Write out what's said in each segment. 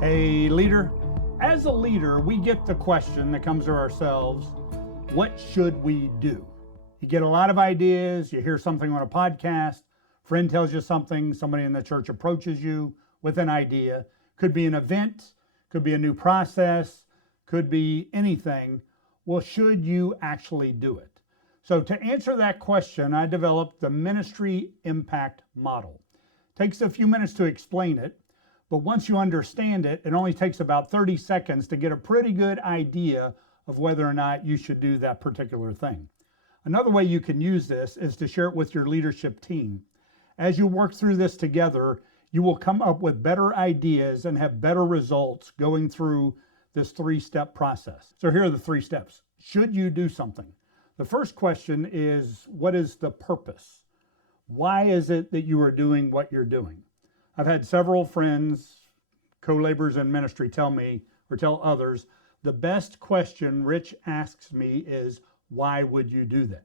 Hey, leader. As a leader, we get the question that comes to ourselves, what should we do? You get a lot of ideas, you hear something on a podcast, friend tells you something, somebody in the church approaches you with an idea. Could be an event, could be a new process, could be anything. Well, should you actually do it? So to answer that question, I developed the ministry impact model. Takes a few minutes to explain it, but once you understand it, it only takes about 30 seconds to get a pretty good idea of whether or not you should do that particular thing. Another way you can use this is to share it with your leadership team. As you work through this together, you will come up with better ideas and have better results going through this three-step process. So here are the 3 steps. Should you do something? The first question is, what is the purpose? Why is it that you are doing what you're doing? I've had several friends, co-laborers in ministry tell me, or tell others, the best question Rich asks me is, why would you do that?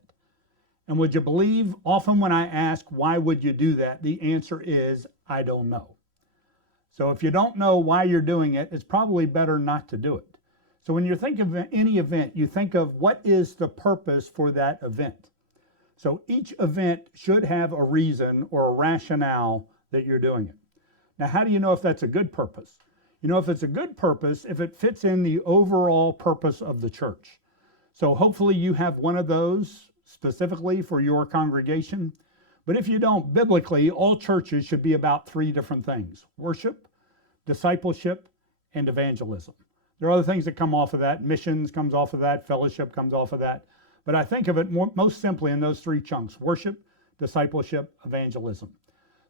And would you believe, often when I ask, why would you do that? The answer is, I don't know. So if you don't know why you're doing it, it's probably better not to do it. So when you think of any event, you think of what is the purpose for that event. So each event should have a reason or a rationale that you're doing it. Now, how do you know if that's a good purpose? You know if it's a good purpose if it fits in the overall purpose of the church. So hopefully you have one of those specifically for your congregation. But if you don't, biblically, all churches should be about 3 different things: worship, discipleship, and evangelism. There are other things that come off of that. Missions comes off of that. Fellowship comes off of that. But I think of it most simply in those 3 chunks: worship, discipleship, evangelism.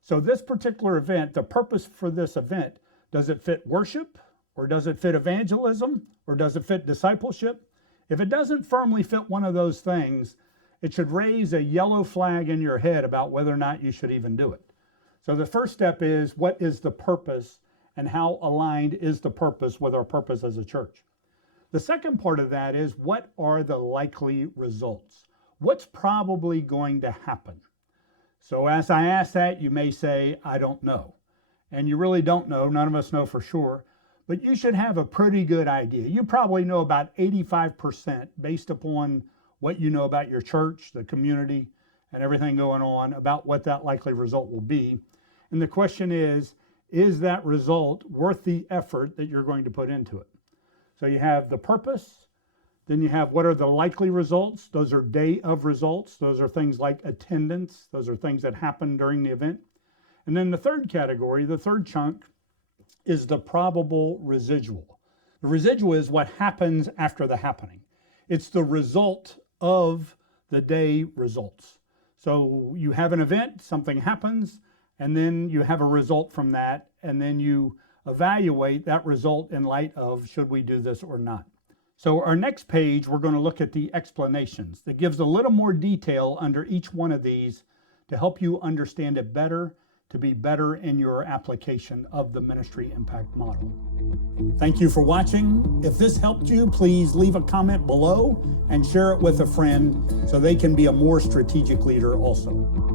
So this particular event, the purpose for this event, does it fit worship, or does it fit evangelism, or does it fit discipleship? If it doesn't firmly fit one of those things, it should raise a yellow flag in your head about whether or not you should even do it. So the first step is, what is the purpose, and how aligned is the purpose with our purpose as a church? The second part of that is, what are the likely results? What's probably going to happen? So as I ask that, you may say, I don't know. And you really don't know. None of us know for sure. But you should have a pretty good idea. You probably know about 85% based upon what you know about your church, the community, and everything going on, about what that likely result will be. And the question is that result worth the effort that you're going to put into it? So you have the purpose, then you have what are the likely results. Those are day of results. Those are things like attendance. Those are things that happen during the event. And then the third category, the third chunk, is the probable residual. The residual is what happens after the happening. It's the result of the day results. So you have an event, something happens, and then you have a result from that, and then you evaluate that result in light of, should we do this or not? So our next page, we're going to look at the explanations. That gives a little more detail under each one of these to help you understand it better, to be better in your application of the ministry impact model. Thank you for watching. If this helped you, please leave a comment below and share it with a friend so they can be a more strategic leader also.